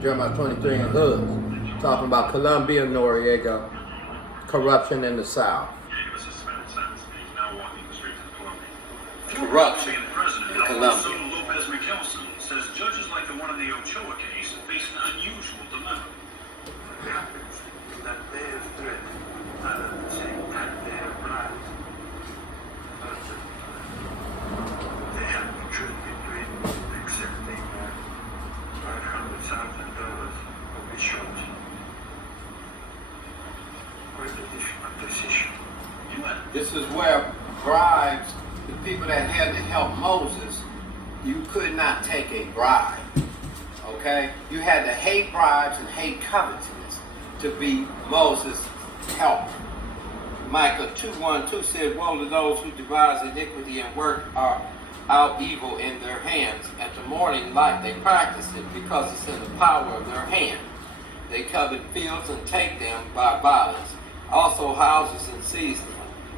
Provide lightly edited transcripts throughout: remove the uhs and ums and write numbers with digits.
Jeremiah 23 and Hood, talking about Columbia, Noriega, corruption in the South. Corruption in Columbia. Lopez Mickelson says judges like the one in the Ochoa case face an unusual dilemma. It happens that they have threatened at the same time they have bribed. They have no truth between accepting $500,000 of the short. Where's the decision? This is where bribes, the people that had to help Moses, you could not take a bribe. Okay? You had to hate bribes and hate covetousness to be Moses' help. Micah 2:1-2 said, "Woe to those who devise iniquity and work out evil in their hands. At the morning light they practice it, because it's in the power of their hand. They covet fields and take them by violence, also houses and seize them.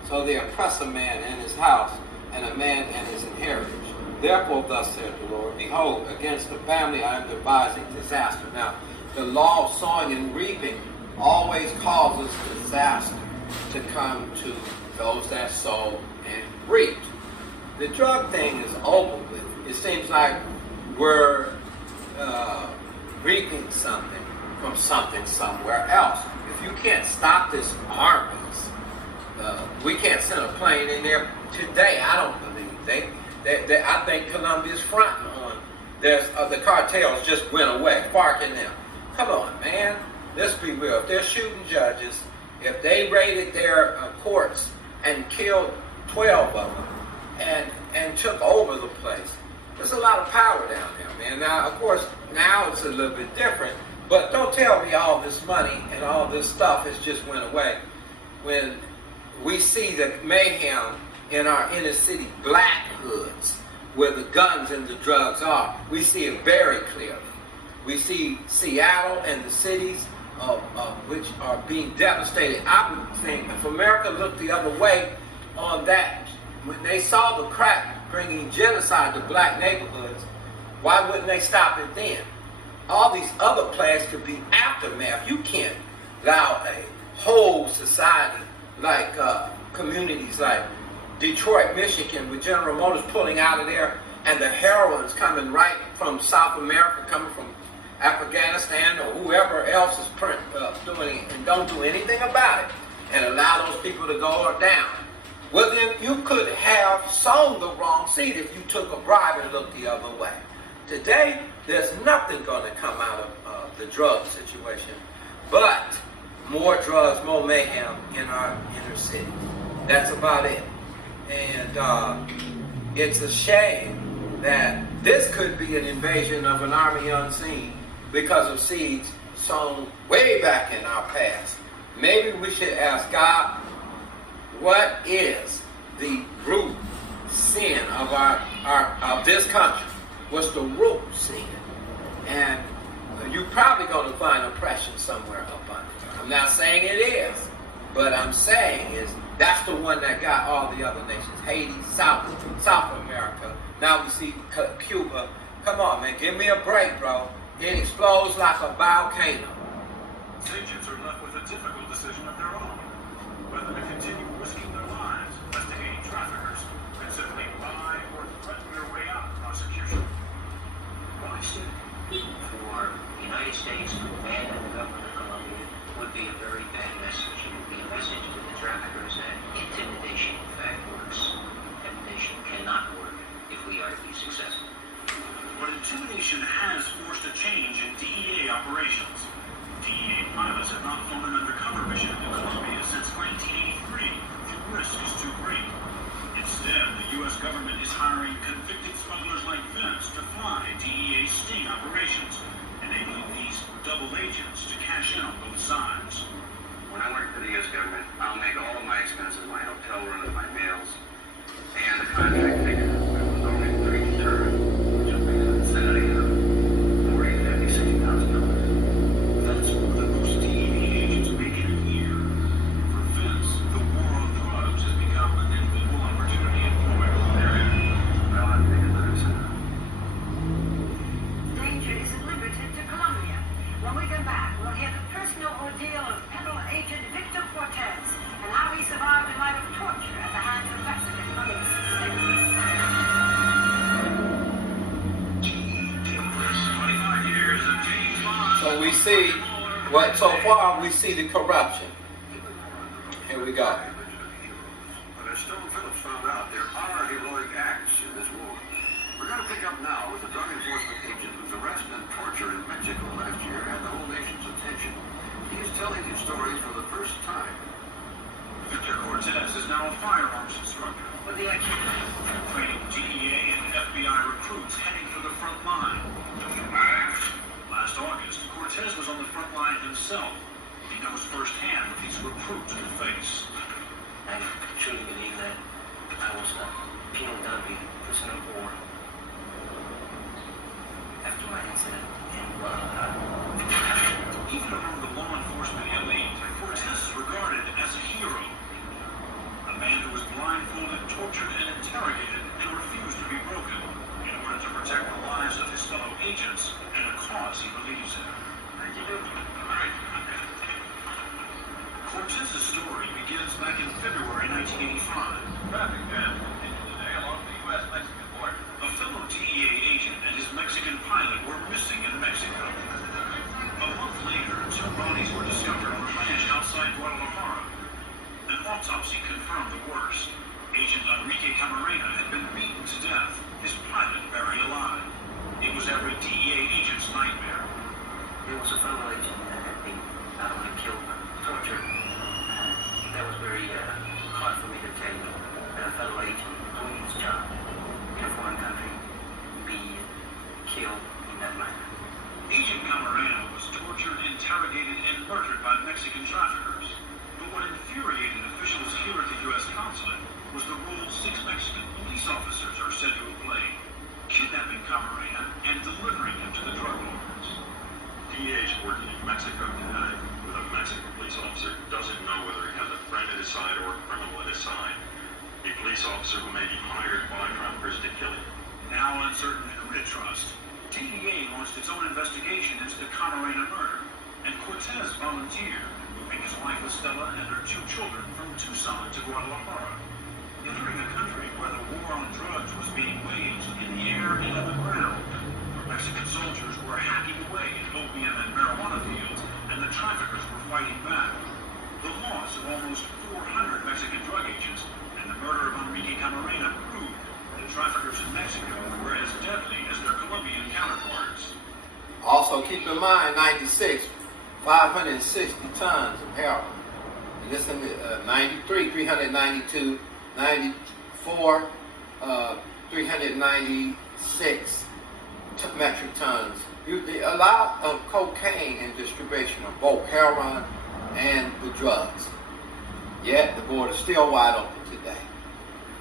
So they oppress a man and his house, and a man and his inheritance. Therefore, thus saith the Lord, behold, against the family I am devising disaster." Now, the law of sowing and reaping always causes disaster to come to those that sow and reap. The drug thing is over with. It seems like we're reaping something from something somewhere else. If you can't stop this armies, we can't send a plane in there today. I don't believe I think Colombia's fronting on. The cartels just went away, FARC and them. Come on, man. Let's be real. If they're shooting judges, if they raided their courts and killed 12 of them and took over the place, there's a lot of power down there, man. Now, of course, now it's a little bit different, but don't tell me all this money and all this stuff has just went away. When we see the mayhem in our inner city black hoods, where the guns and the drugs are, we see it very clearly. We see Seattle and the cities which are being devastated. I would think if America looked the other way on that, when they saw the crack bringing genocide to black neighborhoods, why wouldn't they stop it then? All these other plagues could be aftermath. You can't allow a whole society like communities like Detroit, Michigan, with General Motors pulling out of there, and the heroin's coming right from South America, coming from Afghanistan or whoever else is doing it, and don't do anything about it, and allow those people to go down. Well, then you could have sown the wrong seed if you took a bribe and looked the other way. Today, there's nothing going to come out of the drug situation, but more drugs, more mayhem in our inner city. That's about it. And it's a shame that this could be an invasion of an army unseen because of seeds sown way back in our past. Maybe we should ask God, what is the root sin of this country? What's the root sin? And you're probably going to find oppression somewhere up under there. I'm not saying it is, but I'm saying is that's the one that got all the other nations. Haiti, South America. Now we see Cuba. Come on, man, give me a break, bro. It explodes like a volcano. Agents are left with a difficult decision of their own. Whether to continue risking their lives, investigating traffickers, and simply buy or threaten their way out of prosecution. Why should for the United States to abandon the government of Colombia would be a very bad message. It would be a message to the traffickers that intimidation in fact works. Intimidation cannot work if we are to be successful. But intimidation has forced a change in DEA operations. DEA pilots have not flown an undercover mission in Colombia since 1983. The risk is too great. Instead, the U.S. government is hiring convicted smugglers like Vince to fly DEA sting operations, enabling these double agents to cash in on both sides. When I work for the U.S. government, I'll make all of my expenses, my hotel room and my meals, and the contract ticket. It was only pretty determined, which will be in the vicinity of $40,000, $50,000, $60,000. That's more than most DEA agents make in a year. For Vince, the war on drugs has become an enviable opportunity employer. Danger isn't limited to Colombia. So we see what so far we see the corruption. Here we go. But as Stone Phillips found out, there are heroic acts in this war. We're going to pick up now with the drug enforcement agent whose arrest and torture in Mexico last year had the whole nation's attention. He is telling his story for the first time. Victor Cortez is now a firearms instructor, But the action. training DEA and FBI recruits heading for the front line. Last August, Cortez was on the front line himself. He knows firsthand what these recruits will face. I truly believe that I was a POW, prisoner of war, after my incident in Guadalajara. Even among the law enforcement elite, Cortez is regarded as a hero. A man who was blindfolded, tortured, and interrogated and refused to be broken in order to protect the lives of his fellow agents and a cause he believes in. Cortez's story begins back in February 1985. Traffic jam continued today along the U.S.-Mexican border. A fellow DEA agent and his Mexican pilot were missing in Mexico. A month later, two bodies were discovered on a ranch outside Guadalajara. An autopsy confirmed the worst. Agent Enrique Camarena had been beaten to death, his pilot buried alive. It was every DEA agent's nightmare. There was a fellow agent that had been not only killed but tortured. That was very hard for me to take that a fellow agent doing his job in a foreign country be killed in that manner. Agent Camarena was tortured, interrogated, and murdered by Mexican traffickers. But what infuriated officials here at the U.S. consulate was the role 6 Mexican police officers are said to have played, kidnapping Camarena and delivering him to the drug lords. DEA's working in Mexico tonight with a Mexican police officer who doesn't know whether he has a friend at his side or a criminal at his side. A police officer who may be hired by traffickers to kill him. Now uncertain who to trust, DEA launched its own investigation into the Camarena murder, and Cortez volunteered, moving his wife Estela and her 2 children from Tucson to Guadalajara. Entering a country where the war on drugs was being waged in the air and on the ground, where Mexican soldiers were hacking away at opium and marijuana fields, and the traffickers were fighting back. The loss of almost 400 Mexican drug agents and the murder of Enrique Camarena proved that traffickers in Mexico were as deadly as their Colombian counterparts. Also keep in mind, 96, 560 tons of heroin. And this in 93, 392, 94, 396 metric tons. A lot of cocaine in distribution of both heroin and the drugs. Yet the border is still wide open today.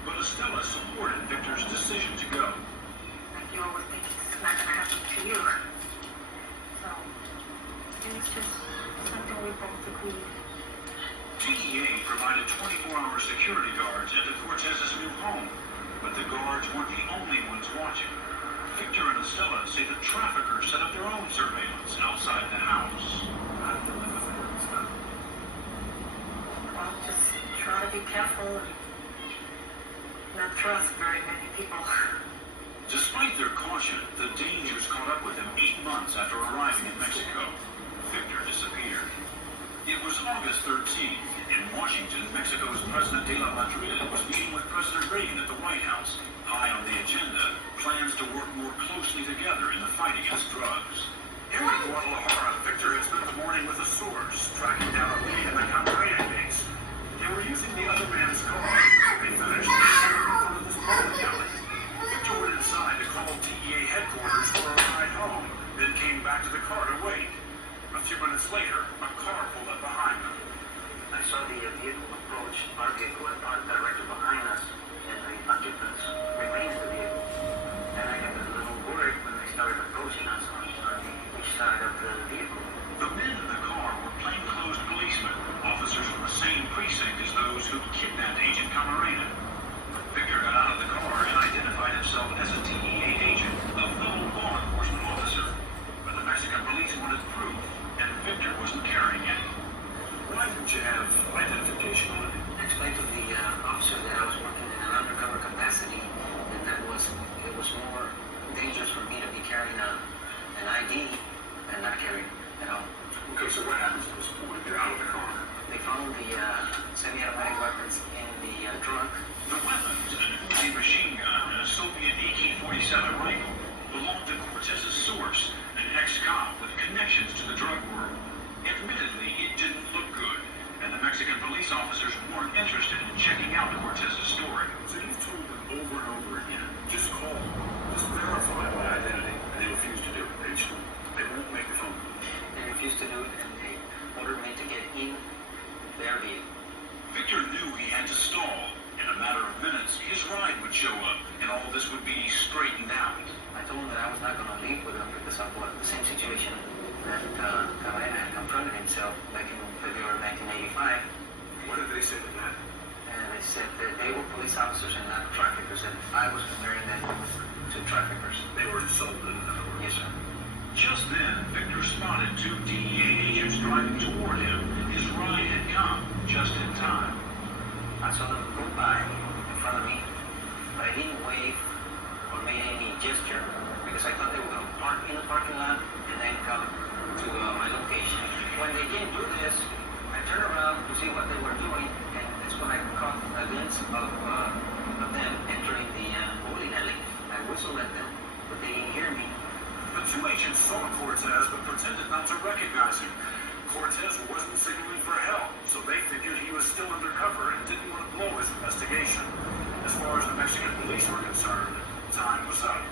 But Estela supported Victor's decision to go. Like you always think it's not gonna happen to you. So it's just something we both agreed. DEA provided 24-hour security guards at the Cortez's new home, but the guards weren't the only ones watching. Victor and Estela say the traffickers set up their own surveillance outside the house. How do you live with that stuff? Well, just try to be careful and not trust very many people. Despite their caution, the dangers caught up with him 8 months after arriving in Mexico. Victor disappeared. It was August 13th. In Washington, Mexico's President de la Madrid was meeting with President Reagan at the White House. High on the agenda, plans to work more closely together in the fight against drugs. Here in Guadalajara, Victor had spent the morning with a source, tracking down a lead in the Camarena case. They were using the other man's car. They finished in front of this bowling alley. Victor went inside to call DEA headquarters for a ride home, then came back to the car to wait. A few minutes later, a car pulled up behind them. I saw the vehicle approach our vehicle and parked directly behind us, and the occupants remained in the vehicle. And I got a little worried when they started approaching us on each side of the vehicle. The men in the car were plainclothes policemen, officers from the same precinct as those who kidnapped Agent Camarena. Victor got out of the car and identified himself as a DEA agent, a fellow law enforcement officer. But the Mexican police wanted proof, and Victor wasn't carrying any. Why didn't you have identification on it? I explained to the officer that I was working in an undercover capacity, and it was more dangerous for me to be carrying an ID and not carrying source, an ex-cop with connections to the drug world. Admittedly, it didn't look good, and the Mexican police officers weren't interested in checking out Cortez's story. So you've told them over and over again, just call, just verify my identity, and they refuse to do it. They won't make the phone call. They refused to do it, and they ordered me to get in their vehicle. Victor knew he had to stall. In a matter of minutes, his ride would show up, and all this would be straightened out. I told him that I was not going to leave with him because of the same situation that Cabrera had confronted himself back in February 1985. What did they say to that? And they said that they were police officers and not traffickers, and I was comparing them to traffickers. They were insulted, in other words. Yes, sir. Just then, Victor spotted two DEA agents driving toward him. His ride had come just in time. I saw them go by in front of me, but I didn't wave or made any gesture because I thought they were going to park in the parking lot and then come to my location. When they didn't do this, I turned around to see what they were doing, and that's when I caught a glimpse of them entering the bowling alley. I whistled at them, but they didn't hear me. The two agents saw Cortez but pretended not to recognize him. Cortez wasn't signaling for help, so they figured he was still undercover and didn't want to blow his investigation. As far as the Mexican police were concerned, time was up.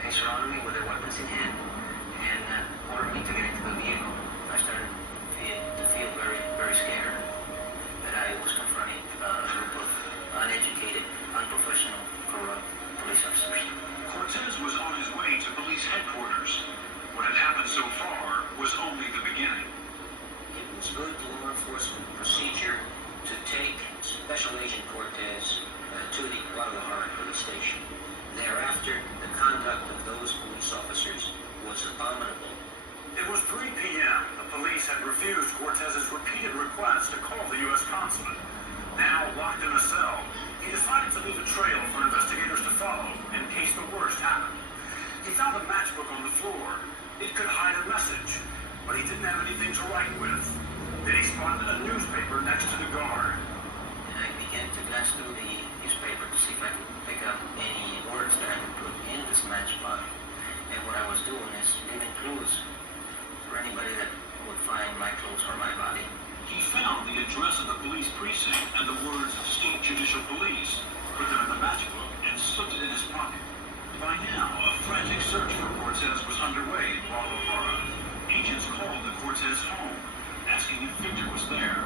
They surrounded me with their weapons in hand and ordered me to get into the vehicle. I started to feel very, very scared that I was confronting a group of uneducated, unprofessional, corrupt police officers. Cortez was on his way to police headquarters. What had happened so far was only the beginning. It was good law enforcement procedure to take Special Agent Cortez to the Guadalajara police station. Thereafter, the conduct of those police officers was abominable. It was 3 p.m. The police had refused Cortez's repeated requests to call the U.S. consulate. Now locked in a cell, he decided to leave a trail for investigators to follow in case the worst happened. He found a matchbook on the floor. It could hide a message, but he didn't have anything to write with. Then he spotted a newspaper next to the guard. And I began to glance through the newspaper to see if I could pick up any words that I could put in this matchbook. And what I was doing is leaving clues for anybody that would find my clothes or my body. He found the address of the police precinct and the words State Judicial Police, put them in the matchbook, and slipped it in his pocket. By now, a frantic search for Cortez was underway in Guadalajara. Agents called the Cortez home, asking if Victor was there.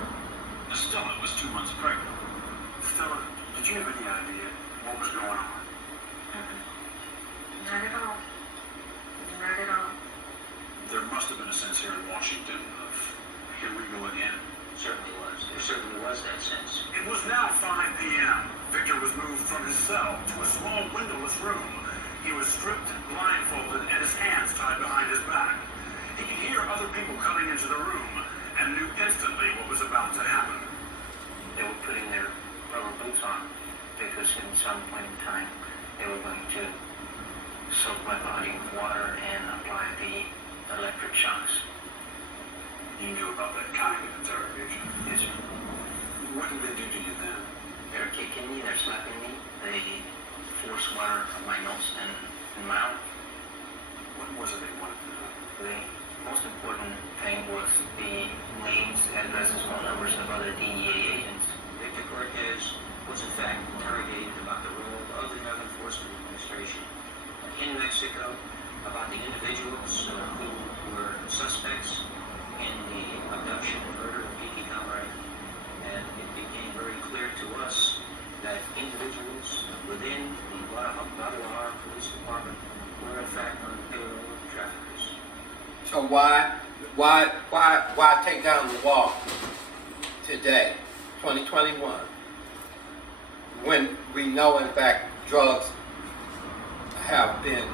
Estella was 2 months pregnant. Stella, did you have any idea what was going on? Not at all. Not at all. There must have been a sense here in Washington of, here we go again. Certainly was. There certainly was that sense. It was now 5 p.m. Victor was moved from his cell to a small windowless room. He was stripped, blindfolded, and his hands tied behind his back. He could hear other people coming into the room and knew instantly what was about to happen. They were putting their rubber boots on because in some point in time they were going to soak my body with water and apply the electric shocks. You knew about that kind of interrogation. Yes, sir. What did they do to you then? They're kicking me, they're slapping me, they force water on my nose and mouth. What was it they wanted to know? The most important thing was the names, addresses, phone numbers of other DEA agents. Victor Cortez was in fact interrogated about the role of the Drug Enforcement Administration in Mexico, about the individuals who were suspects in the abduction and murder of Kiki Cabrera. And it became very clear to us that individuals within the Guadalajara Police Department were in fact on the payroll of traffickers. So why take down the wall today, 2021, when we know in fact drugs have been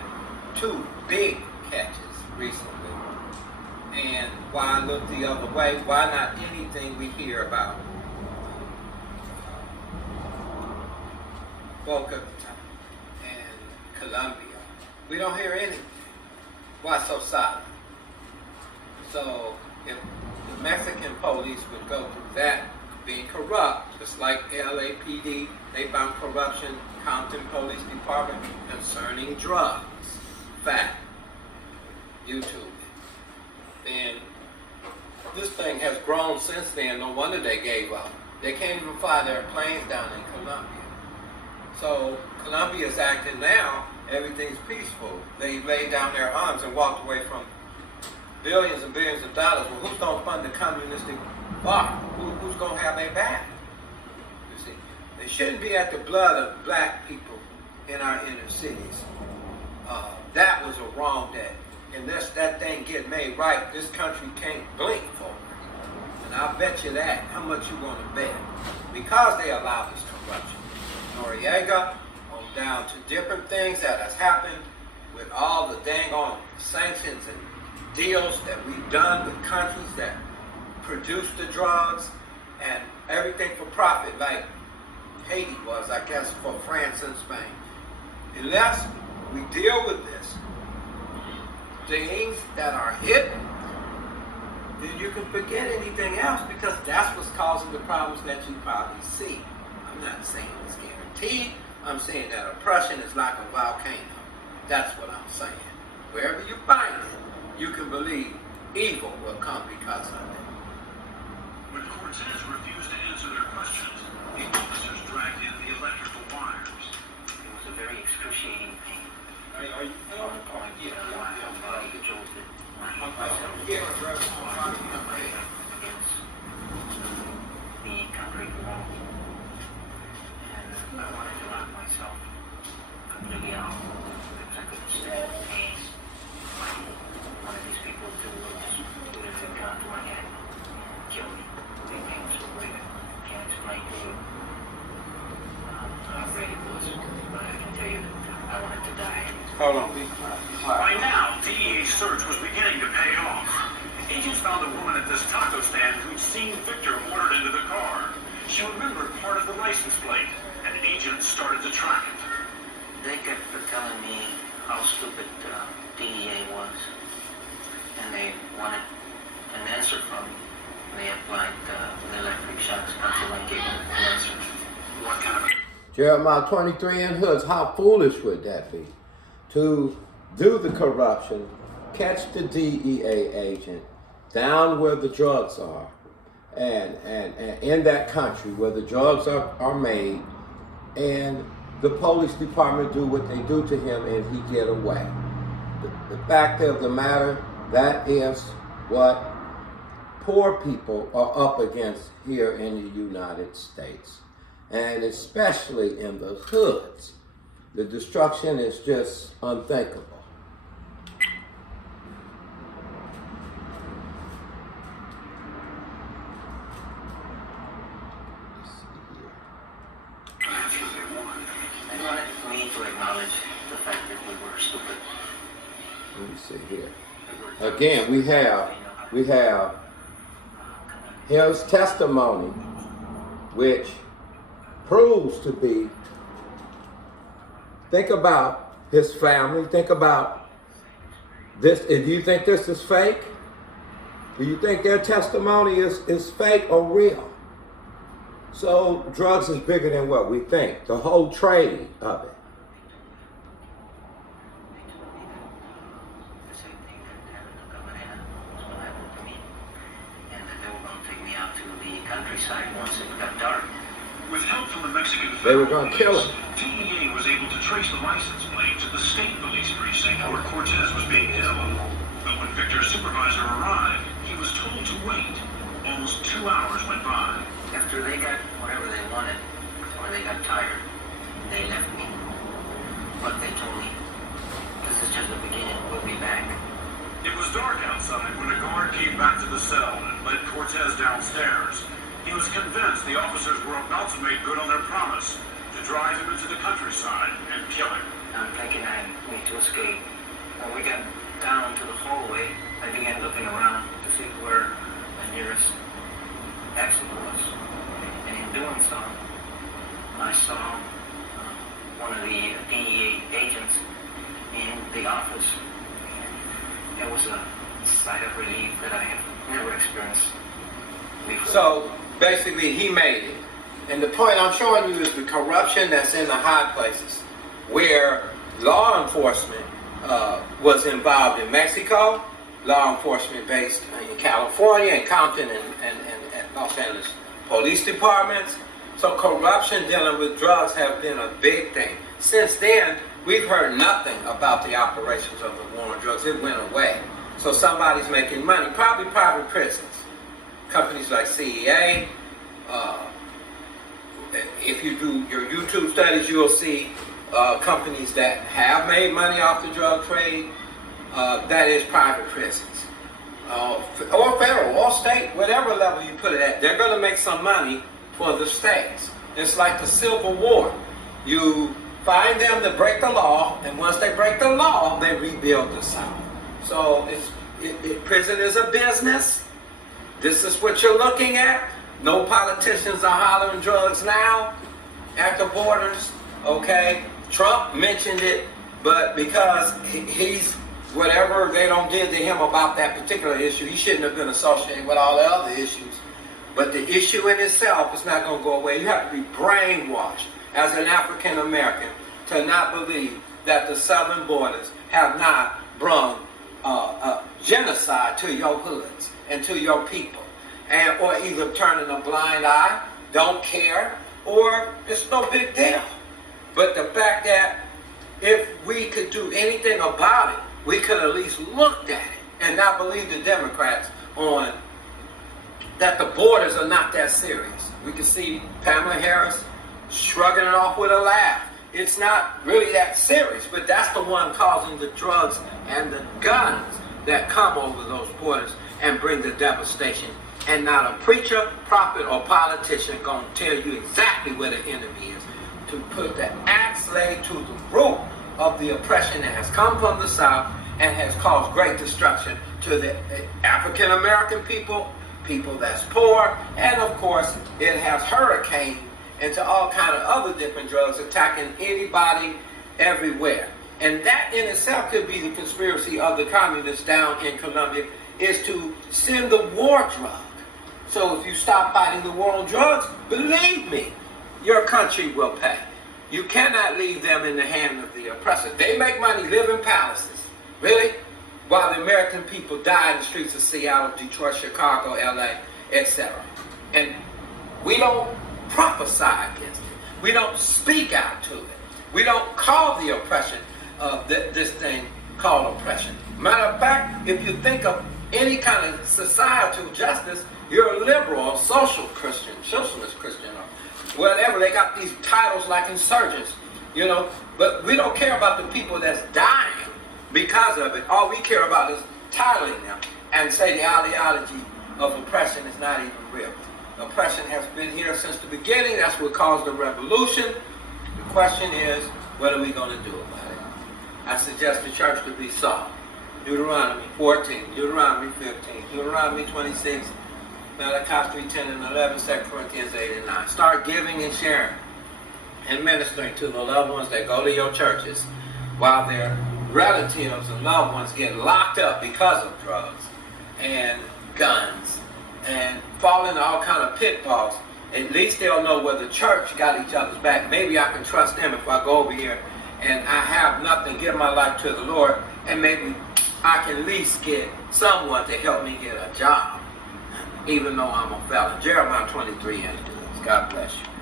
2 big catches recently? And why look the other way? Why not anything we hear about Boca and Colombia? We don't hear anything. Why so silent? So if the Mexican police would go through that, being corrupt, just like LAPD, they found corruption, Compton Police Department concerning drugs. Fact. YouTube it. And this thing has grown since then. No wonder they gave up. They can't even fly their planes down in Colombia. So Colombia is acting now, everything's peaceful. They laid down their arms and walked away from billions and billions of dollars. Well, who's going to fund the communistic bar? Who's going to have their back? You see, they shouldn't be at the blood of black people in our inner cities. That was a wrong day. Unless that thing get made right, this country can't blink forward. And I'll bet you that. How much you want to bet? Because they allow this corruption. Noriega, on down to different things that has happened with all the dang on sanctions and deals that we've done with countries that produce the drugs and everything for profit, like Haiti was, I guess, for France and Spain. Unless we deal with this, things that are hidden, then you can forget anything else, because that's what's causing the problems that you probably see. I'm not saying it's guaranteed. I'm saying that oppression is like a volcano. That's what I'm saying. Wherever you find it, you can believe evil will come because of it. When Cortez refused to answer their questions, the officers dragged in the electrical wires. It was a very excruciating pain. Are you One point, my body jolted. Yeah, Against the concrete wall. And I wanted to lock myself completely out because I couldn't stand the pain. One of these people just put a gun to my head and killed me. The pain was so great, I can't explain to you how great it was. But I can tell you that I wanted to die. hold on. By now, DEA's search was beginning to pay off. Agents found a woman at this taco stand who'd seen Victor ordered into the car. She remembered part of the license plate, and agents started to track it. They kept telling me how stupid DEA was, and they wanted an answer from me. They applied the electric shocks until I gave them an answer. What kind of Jeremiah 23 and Hoods, how foolish would that be? To do the corruption, catch the DEA agent down where the drugs are, and in that country where the drugs are made, and the police department do what they do to him and he get away. The fact of the matter, that is what poor people are up against here in the United States, and especially in the hoods. The destruction is just unthinkable. answers they wanted? They wanted me to acknowledge the fact that we were stupid. Let me see here. We were Again, we have his testimony, which proves to be. Think about his family. Think about this. Do you think this is fake? Do you think their testimony is fake or real? So drugs is bigger than what we think. The whole trade of it. the same thing that the governor was going to happen to me, and that they were going to take me out to the countryside once it got dark. With help from the Mexican They were Federal gonna kill Police, him. DEA was able to trace the license plate to the state police precinct where Cortez was being held. But when Victor's supervisor arrived, he was told to wait. Almost 2 hours went by. After they got whatever they wanted, or they got tired, they left me. But they told me, this is just the beginning, we'll be back. It was dark outside when a guard came back to the cell and led Cortez downstairs. He was convinced the officers were about to make good on their promise to drive him into the countryside and kill him. I'm thinking I need to escape. When we got down to the hallway, I began looking around to see where the nearest exit was. And in doing so, I saw one of the DEA agents in the office. And it was a sigh of relief that I had never experienced before. So basically, he made it. And the point I'm showing you is the corruption that's in the high places, where law enforcement was involved in Mexico, law enforcement based in California and Compton and Los Angeles police departments. So corruption dealing with drugs have been a big thing. Since then, we've heard nothing about the operations of the war on drugs. It went away. So somebody's making money, probably private prisons. Companies like CEA. If you do your YouTube studies, you'll see companies that have made money off the drug trade. That is private prisons. Or federal, or state, whatever level you put it at. They're going to make some money for the states. It's like the Civil War. You find them to break the law, and once they break the law, they rebuild the South. So prison is a business. This is what you're looking at. No politicians are hollering drugs now at the borders, okay? Trump mentioned it, but because he's, whatever they don't did to him about that particular issue, he shouldn't have been associated with all the other issues. But the issue in itself is not going to go away. You have to be brainwashed as an African American to not believe that the southern borders have not brought genocide to your hoods and to your people. And or either turning a blind eye, don't care, or it's no big deal. But the fact that if we could do anything about it, we could at least look at it and not believe the Democrats on that the borders are not that serious. We can see Pamela Harris shrugging it off with a laugh. It's not really that serious, but that's the one causing the drugs and the guns that come over those borders and bring the devastation. And not a preacher, prophet, or politician going to tell you exactly where the enemy is. To put the axe laid to the root of the oppression that has come from the South and has caused great destruction to the African American people, people that's poor, and of course it has hurricane into all kind of other different drugs attacking anybody everywhere. And that in itself could be the conspiracy of the communists down in Colombia, is to send the war drug. So if you stop fighting the war on drugs, believe me, your country will pay. You cannot leave them in the hand of the oppressor. They make money, live in palaces, really, while the American people die in the streets of Seattle, Detroit, Chicago, LA, etc. And we don't prophesy against it. We don't speak out to it. We don't call the oppression of this thing called oppression. Matter of fact, if you think of any kind of societal justice, you're a liberal, a social Christian, socialist Christian, or whatever. They got these titles like insurgents, you know, but we don't care about the people that's dying because of it. All we care about is titling them and say the ideology of oppression is not even real. Oppression has been here since the beginning. That's what caused the revolution. The question is, what are we going to do about it? I suggest the church to be soft. Deuteronomy 14, Deuteronomy 15, Deuteronomy 26, Malachi 3, 10 and 11, 2 Corinthians 8 and 9. Start giving and sharing and ministering to the loved ones that go to your churches while their relatives and loved ones get locked up because of drugs and guns and fall into all kind of pitfalls. At least they'll know where the church got each other's back. Maybe I can trust them if I go over here and I have nothing, give my life to the Lord, and maybe I can at least get someone to help me get a job, even though I'm a felon. Jeremiah 23 and 2. God bless you.